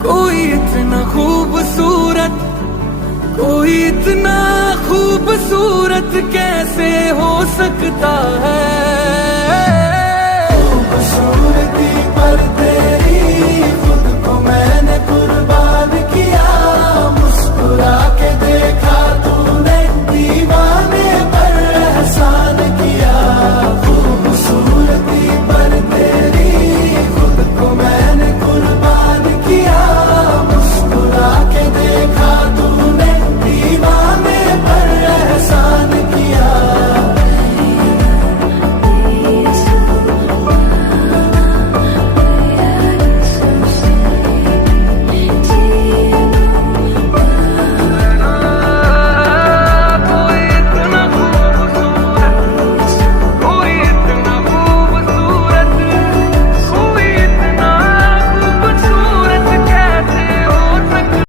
कोई इतना खूबसूरत, कोई इतना खूबसूरत कैसे हो सकता है। खूबसूरती पर